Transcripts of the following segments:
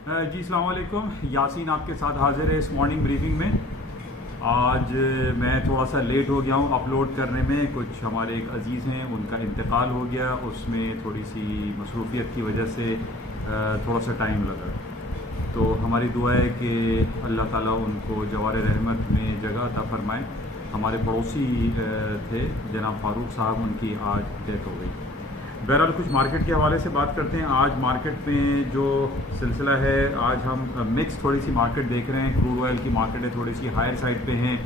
जी अस्सलाम वालेकुम। यासीन आपके साथ हाजिर है इस मॉर्निंग ब्रीफिंग में। आज मैं थोड़ा सा लेट हो गया हूँ अपलोड करने में। कुछ हमारे एक अजीज़ हैं, उनका इंतकाल हो गया, उसमें थोड़ी सी मसरूफियत की वजह से थोड़ा सा टाइम लगा। तो हमारी दुआ है कि अल्लाह ताला उनको जवार रहमत में जगह अता फरमाए। हमारे पड़ोसी थे जनाब फ़ारूक साहब, उनकी आज डेथ हो गई। बहरहाल कुछ मार्केट के हवाले से बात करते हैं। आज मार्केट में जो सिलसिला है, आज हम मिक्स थोड़ी सी मार्केट देख रहे हैं। क्रूड ऑयल की मार्केट है थोड़ी सी हायर साइड पे हैं।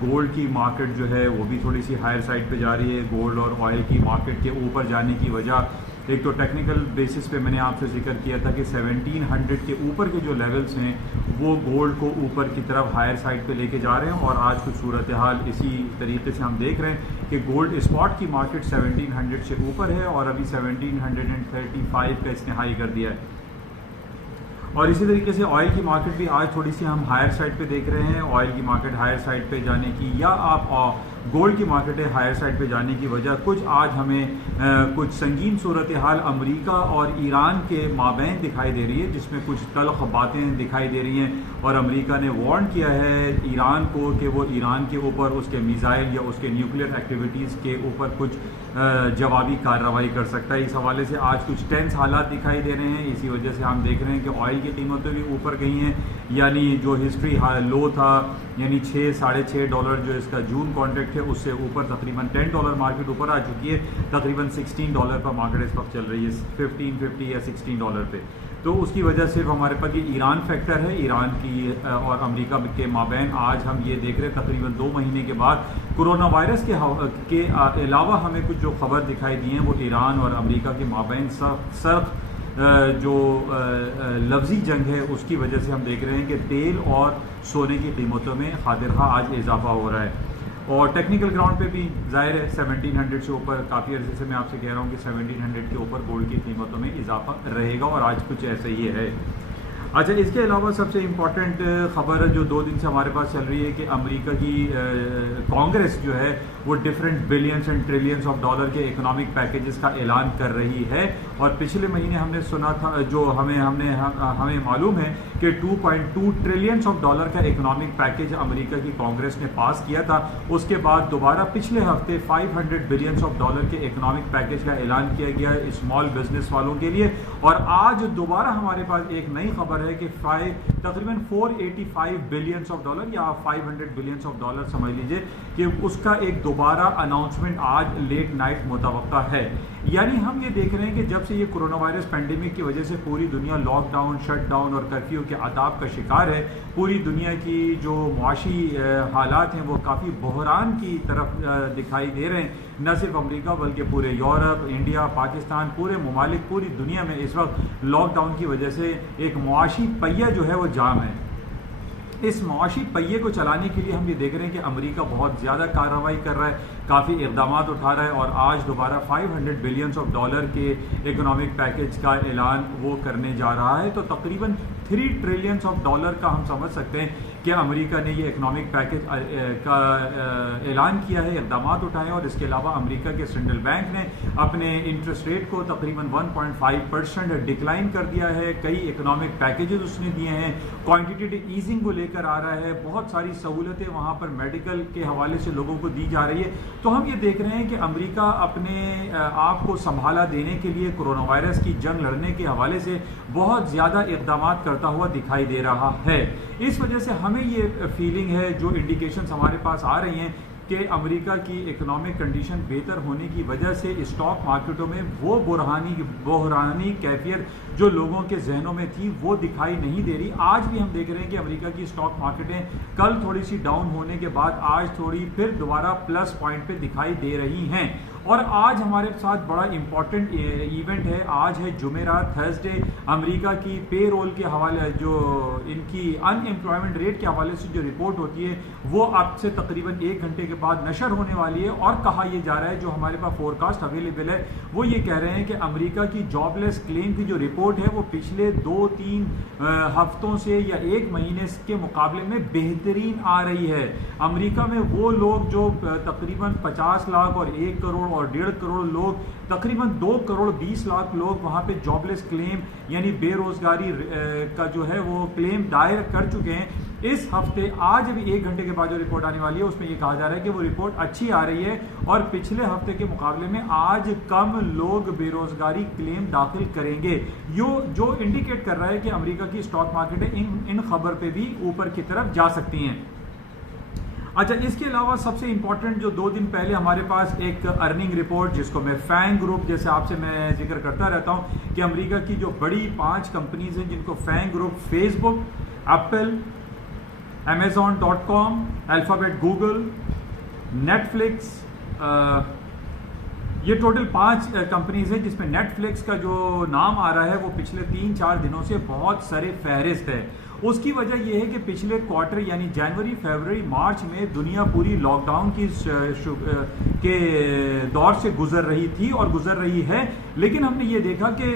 गोल्ड की मार्केट जो है वो भी थोड़ी सी हायर साइड पे जा रही है। गोल्ड और ऑयल की मार्केट के ऊपर जाने की वजह, एक तो टेक्निकल बेसिस पे मैंने आपसे जिक्र किया था कि 1700 के ऊपर के जो लेवल्स हैं वो गोल्ड को ऊपर की तरफ हायर साइड पे लेके जा रहे हैं। और आज कुछ सूरत हाल इसी तरीके से हम देख रहे हैं कि गोल्ड स्पॉट की मार्केट 1700 से ऊपर है और अभी 1735 का इसने हाई कर दिया है। और इसी तरीके से ऑयल की मार्केट भी आज थोड़ी सी हम हायर साइड पे देख रहे हैं। ऑयल की मार्केट हायर साइड पे जाने की, या आप गोल्ड की मार्केट है हायर साइड पे जाने की वजह, कुछ आज हमें कुछ संगीन सूरत हाल अमेरिका और ईरान के माबैन दिखाई दे रही है, जिसमें कुछ तल्ख बातें दिखाई दे रही हैं। और अमेरिका ने वार्न किया है ईरान को कि वो ईरान के ऊपर उसके मिसाइल या उसके न्यूक्लियर एक्टिविटीज़ के ऊपर कुछ जवाबी कार्रवाई कर सकता है। इस हवाले से आज कुछ टेंस हालात दिखाई दे रहे हैं। इसी वजह से हम देख रहे हैं कि ऑयल की कीमतें भी ऊपर गई हैं, यानी जो हिस्ट्री लो था, यानी $6-6.5 जो इसका जून कॉन्ट्रैक्ट है उससे ऊपर तकरीबन $10 मार्केट ऊपर आ चुकी है। तकरीबन $16 पर मार्केट इस वक्त चल रही है, 1550 या $16 पे। तो उसकी वजह सिर्फ हमारे पास ये ईरान फैक्टर है, ईरान की और अमेरिका के माबैन आज हम ये देख रहे हैं तकरीबन 2 महीने के बाद कोरोना वायरस के अलावा हमें कुछ जो खबर दिखाई दी है वो ईरान और अमेरिका के माबैन सख्त जो लफ्ज़ी जंग है उसकी वजह से हम देख रहे हैं कि तेल और सोने की कीमतों में खातिरखा आज इजाफा हो रहा है। और टेक्निकल ग्राउंड पे भी जाहिर है 1700 से ऊपर, काफ़ी अर्से से मैं आपसे कह रहा हूँ कि 1700 के ऊपर गोल्ड की कीमतों में इजाफा रहेगा और आज कुछ ऐसे ही है। अच्छा, इसके अलावा सबसे इम्पॉर्टेंट ख़बर जो 2 दिन से हमारे पास चल रही है कि अमेरिका की कांग्रेस जो है वो different billions and trillions of dollar के इकोनॉमिक पैकेजेस का ऐलान कर रही है। और पिछले महीने हमने सुना था, जो हमें मालूम है कि 2.2 ट्रिलियंस ऑफ डॉलर का इकोनॉमिक पैकेज अमेरिका की कांग्रेस ने पास किया था। उसके बाद दोबारा पिछले हफ्ते 500 बिलियंस ऑफ डॉलर के इकोनॉमिक पैकेज का ऐलान किया गया स्मॉल बिजनेस वालों के लिए। और आज दोबारा हमारे पास एक नई खबर है कि तकरीबन 485 बिलियंस ऑफ डॉलर या 500 बिलियंस ऑफ डॉलर समझ लीजिए कि उसका एक दोबारा अनाउंसमेंट आज लेट नाइट मुतवक्का है। यानी हम ये देख रहे हैं कि जब से ये कोरोना वायरस पेंडेमिक की वजह से पूरी दुनिया लॉकडाउन, शटडाउन और कर्फ्यू के आदाब का शिकार है, पूरी दुनिया की जो मुआशी हालात हैं वो काफ़ी बहरान की तरफ दिखाई दे रहे हैं। न सिर्फ अमेरिका बल्कि पूरे यूरोप, इंडिया, पाकिस्तान, पूरे ममालिक, पूरी दुनिया में इस वक्त लॉकडाउन की वजह से एक मुआशी पहिया जो है वो जाम है। इस मुआशी पहिए को चलाने के लिए हम ये देख रहे हैं कि अमेरिका बहुत ज़्यादा कार्रवाई कर रहा है, काफ़ी इक़दाम उठा रहा है और आज दोबारा 500 बिलियंस ऑफ डॉलर के इकोनॉमिक पैकेज का ऐलान वो करने जा रहा है। तो तकरीबन 3 ट्रिलियंस ऑफ डॉलर का हम समझ सकते हैं कि अमेरिका ने ये इकोनॉमिक पैकेज का ऐलान किया है, इक़दाम उठाए। और इसके अलावा अमेरिका के सेंट्रल बैंक ने अपने इंटरेस्ट रेट को तकरीबन 1.5% डिक्लाइन कर दिया है। कई इकोनॉमिक पैकेजेस उसने दिए हैं, क्वांटिटेटिव ईजिंग को लेकर आ रहा है, बहुत सारी सहूलतें वहाँ पर मेडिकल के हवाले से लोगों को दी जा रही है। तो हम ये देख रहे हैं कि अमेरिका अपने आप को संभाला देने के लिए कोरोना वायरस की जंग लड़ने के हवाले से बहुत ज़्यादा इक़दाम करता हुआ दिखाई दे रहा है। इस वजह से हमें ये फीलिंग है, जो इंडिकेशंस हमारे पास आ रही हैं कि अमेरिका की इकोनॉमिक कंडीशन बेहतर होने की वजह से स्टॉक मार्केटों में वो बहरानी कैफियत जो लोगों के जहनों में थी वो दिखाई नहीं दे रही। आज भी हम देख रहे हैं कि अमेरिका की स्टॉक मार्केटें कल थोड़ी सी डाउन होने के बाद आज थोड़ी फिर दोबारा प्लस पॉइंट पे दिखाई दे रही हैं। और आज हमारे साथ बड़ा इंपॉर्टेंट इवेंट है। आज है जुमेरात, थर्सडे। अमेरिका की पे रोल के हवाले, जो इनकी अनएम्प्लॉयमेंट रेट के हवाले से जो रिपोर्ट होती है वो अब से तकरीबन 1 घंटे के बाद नशर होने वाली है। और कहा यह जा रहा है, जो हमारे पास फोरकास्ट अवेलेबल है वो ये कह रहे हैं कि अमेरिका की जॉबलेस क्लेम की जो रिपोर्ट है वो पिछले 2-3 हफ्तों से या 1 महीने के मुकाबले में बेहतरीन आ रही है। अमेरिका में वो लोग जो तकरीबन 50 लाख और 1 करोड़ और 1.5 करोड़ लोग, तकरीबन 2 करोड़ 20 लाख लोग वहाँ पे जॉबलेस क्लेम यानी बेरोजगारी का जो है वो क्लेम दायर कर चुके हैं। इस हफ्ते आज अभी 1 घंटे के बाद जो रिपोर्ट आने वाली है उसमें ये कहा जा रहा है कि वो रिपोर्ट अच्छी आ रही है और पिछले हफ्ते के मुकाबले में आज कम लोग बेरोजगारी क्लेम दाखिल करेंगे। जो इंडिकेट कर रहा है कि अमेरिका की स्टॉक मार्केट इन खबर पे भी ऊपर की तरफ जा सकती हैं। अच्छा, इसके अलावा सबसे इंपॉर्टेंट जो 2 दिन पहले हमारे पास एक अर्निंग रिपोर्ट, जिसको मैं फैंग ग्रुप जैसे आपसे मैं जिक्र करता रहता हूं कि अमेरिका की जो बड़ी 5 कंपनीज हैं जिनको FAANG group, Facebook, Apple, Amazon.com, Alphabet, Google, Netflix, ये टोटल 5 कंपनीज हैं जिसमें नेटफ्लिक्स का जो नाम आ रहा है वो पिछले 3-4 दिनों से बहुत सारे फहरिस्त है। उसकी वजह यह है कि पिछले क्वार्टर यानी जनवरी, फरवरी, मार्च में दुनिया पूरी लॉकडाउन के दौर से गुजर रही थी और गुजर रही है, लेकिन हमने ये देखा कि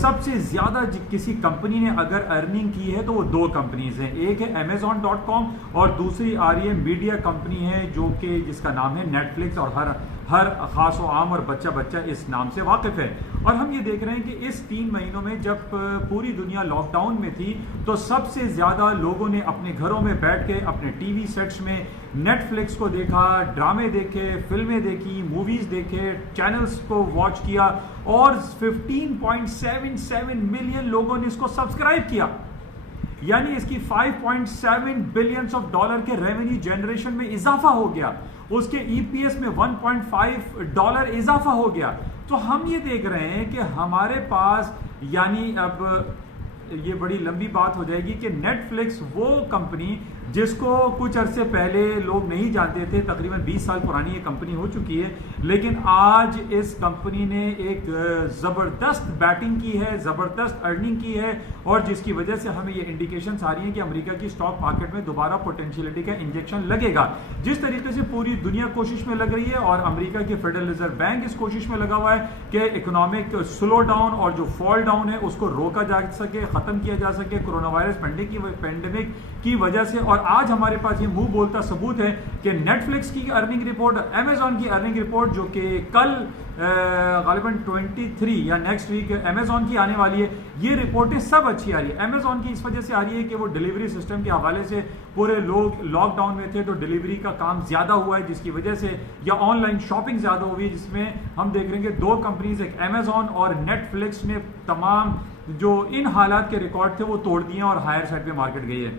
सबसे ज़्यादा किसी कंपनी ने अगर अर्निंग की है तो वो 2 कंपनीज हैं। एक है Amazon.com और दूसरी आ रही है मीडिया कंपनी है जो कि जिसका नाम है नेटफ्लिक्स, और हर खास व आम और बच्चा बच्चा इस नाम से वाकिफ है। और हम ये देख रहे हैं कि इस 3 महीनों में जब पूरी दुनिया लॉकडाउन में थी तो सबसे ज़्यादा लोगों ने अपने घरों में बैठ के अपने टीवी सेट्स में नेटफ्लिक्स को देखा, ड्रामे देखे, फिल्में देखी, मूवीज़ देखे, चैनल्स को वॉच किया और 15.77 मिलियन लोगों ने इसको सब्सक्राइब किया। यानी इसकी 5.7 बिलियंस ऑफ डॉलर के रेवेन्यू जनरेशन में इजाफा हो गया, उसके ईपीएस में $1.5 इजाफा हो गया। तो हम ये देख रहे हैं कि हमारे पास, यानी अब ये बड़ी लंबी बात हो जाएगी कि नेटफ्लिक्स वो कंपनी जिसको कुछ अरसे पहले लोग नहीं जानते थे, तकरीबन 20 साल पुरानी ये कंपनी हो चुकी है, लेकिन आज इस कंपनी ने एक ज़बरदस्त बैटिंग की है, ज़बरदस्त अर्निंग की है और जिसकी वजह से हमें ये इंडिकेशंस आ रही हैं कि अमेरिका की स्टॉक मार्केट में दोबारा पोटेंशियलिटी का इंजेक्शन लगेगा। जिस तरीके से पूरी दुनिया कोशिश में लग रही है और अमेरिका के फेडरल रिजर्व बैंक इस कोशिश में लगा हुआ है कि इकोनॉमिक स्लो डाउन और जो फॉल डाउन है उसको रोका जा सके, ख़त्म किया जा सके कोरोना वायरस पेंडेमिक की वजह से। और आज हमारे पास ये मुंह बोलता सबूत है कि नेटफ्लिक्स की अर्निंग रिपोर्ट, अमेजॉन की अर्निंग रिपोर्ट जो कि कल गालिबन 23 या नेक्स्ट वीक अमेजॉन की आने वाली है, ये रिपोर्टें सब अच्छी आ रही है। अमेजॉन की इस वजह से आ रही है कि वो डिलीवरी सिस्टम के हवाले से पूरे लोग लॉकडाउन में थे तो डिलीवरी का काम ज़्यादा हुआ है, जिसकी वजह से या ऑनलाइन शॉपिंग ज़्यादा हुई है, जिसमें हम देख रहे हैं कि 2 कंपनीज, एक अमेजॉन और नेटफ्लिक्स ने तमाम जो इन हालात के रिकॉर्ड थे वो तोड़ दिए और हायर साइड पे मार्केट गई है।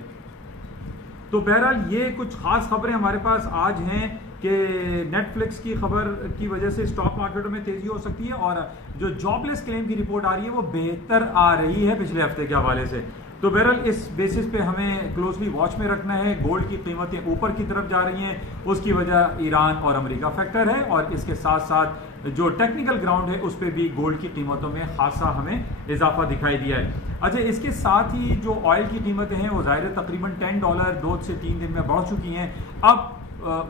तो बहरहाल ये कुछ खास खबरें हमारे पास आज हैं कि नेटफ्लिक्स की खबर की वजह से स्टॉक मार्केटों में तेजी हो सकती है और जो जॉबलेस क्लेम की रिपोर्ट आ रही है वो बेहतर आ रही है पिछले हफ्ते के हवाले से। तो बहरहाल इस बेसिस पे हमें क्लोजली वॉच में रखना है। गोल्ड की कीमतें ऊपर की तरफ जा रही हैं, उसकी वजह ईरान और अमेरिका फैक्टर है और इसके साथ साथ जो टेक्निकल ग्राउंड है उस पर भी गोल्ड की कीमतों में खासा हमें इजाफा दिखाई दिया है। अच्छा, इसके साथ ही जो ऑयल की कीमतें हैं वो ज़ाहिर तकरीबन $10 2 से 3 दिन में बढ़ चुकी हैं। अब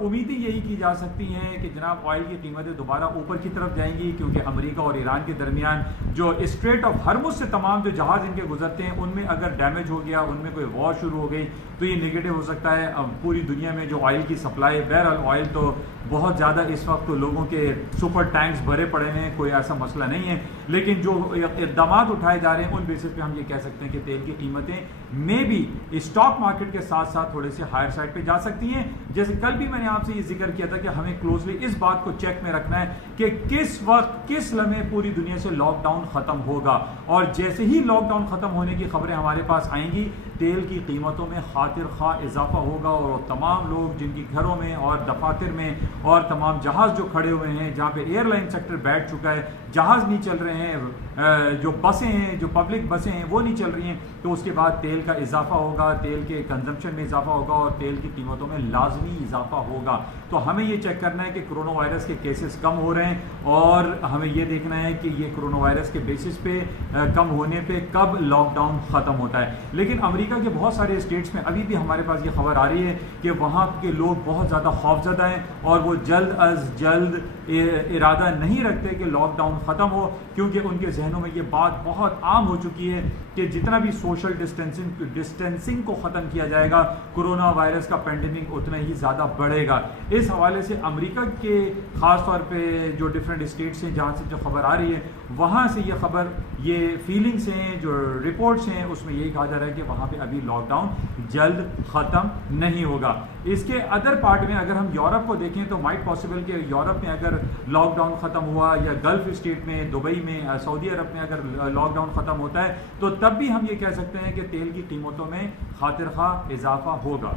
उम्मीदें यही की जा सकती हैं कि जनाब ऑयल की कीमतें दोबारा ऊपर की तरफ जाएंगी, क्योंकि अमेरिका और ईरान के दरमियान जो स्ट्रेट ऑफ हर्मुज से तमाम जो जहाज़ इनके गुजरते हैं उनमें अगर डैमेज हो गया, उनमें कोई वॉर शुरू हो गई तो ये नेगेटिव हो सकता है। अब पूरी दुनिया में जो ऑयल की सप्लाई, बहरहाल ऑयल तो बहुत ज़्यादा इस वक्त तो लोगों के सुपर टैंक्स भरे पड़े हैं, कोई ऐसा मसला नहीं है, लेकिन जो इक़दामात उठाए जा रहे हैं उन बेसिस पे हम ये कह सकते हैं कि तेल की कीमतें में भी स्टॉक मार्केट के साथ साथ थोड़े से हायर साइड पे जा सकती हैं। जैसे कल भी मैंने आपसे ये जिक्र किया था कि हमें क्लोजली इस बात को चेक में रखना है कि किस वक्त किस लम्हे पूरी दुनिया से लॉकडाउन ख़त्म होगा, और जैसे ही लॉकडाउन ख़त्म होने की खबरें हमारे पास आएंगी तेल की कीमतों में खातिर खा इजाफा होगा और तमाम लोग जिनकी घरों में और दफातर में और तमाम जहाज़ जो खड़े हुए हैं, जहाँ पे एयरलाइन सेक्टर बैठ चुका है, जहाज़ नहीं चल रहे हैं, जो बसें हैं, जो पब्लिक बसें हैं वो नहीं चल रही हैं, तो उसके बाद तेल का इजाफा होगा, तेल के कंजम्पशन में इजाफा होगा और तेल की कीमतों में लाजमी इजाफा होगा। तो हमें ये चेक करना है कि कोरोना वायरस के केसेस कम हो रहे हैं और हमें ये देखना है कि ये कोरोना वायरस के बेसिस पे कम होने पे कब लॉकडाउन ख़त्म होता है। लेकिन अमेरिका के बहुत सारे स्टेट्स में अभी भी हमारे पास ये खबर आ रही है कि वहाँ के लोग बहुत ज़्यादा खौफजदा हैं और वो जल्द अज जल्द इरादा नहीं रखते कि लॉकडाउन लॉकडाउन ख़त्म हो, क्योंकि उनके जहनों में ये बात बहुत आम हो चुकी है कि जितना भी सोशल डिस्टेंसिंग को ख़त्म किया जाएगा, कोरोना वायरस का पेंडेमिक उतना ही ज़्यादा बढ़ेगा। इस हवाले से अमेरिका के ख़ास तौर पे जो डिफरेंट स्टेट्स हैं जहाँ से जो खबर आ रही है, वहाँ से ये खबर, ये फीलिंग्स हैं, जो रिपोर्ट्स हैं, उसमें यही कहा जा रहा है कि वहाँ पे अभी लॉकडाउन जल्द ख़त्म नहीं होगा। इसके अदर पार्ट में अगर हम यूरोप को देखें तो माइट पॉसिबल कि यूरोप में अगर लॉकडाउन ख़त्म हुआ, या गल्फ स्टेट में, दुबई में, सऊदी अरब में अगर लॉकडाउन ख़त्म होता है, तो तब भी हम ये कह सकते हैं कि तेल की कीमतों में खातिर खा इजाफा होगा।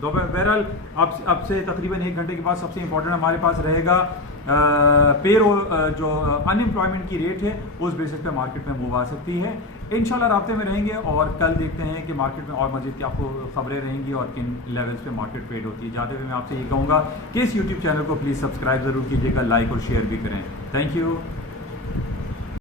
तो बहरहाल अब से तकरीबन 1 घंटे के बाद सबसे इंपॉर्टेंट हमारे पास रहेगा पेरोल, जो अनएम्प्लॉयमेंट की रेट है, उस बेसिस पे मार्केट में मूव आ सकती है। इंशाल्लाह राब्ते में रहेंगे और कल देखते हैं कि मार्केट में और मजीद क्या खबरें रहेंगी और किन लेवल्स पे मार्केट ट्रेड होती है। जाते हुए मैं आपसे ये कहूँगा कि इस यूट्यूब चैनल को प्लीज़ सब्सक्राइब ज़रूर कीजिएगा, लाइक और शेयर भी करें। Thank you.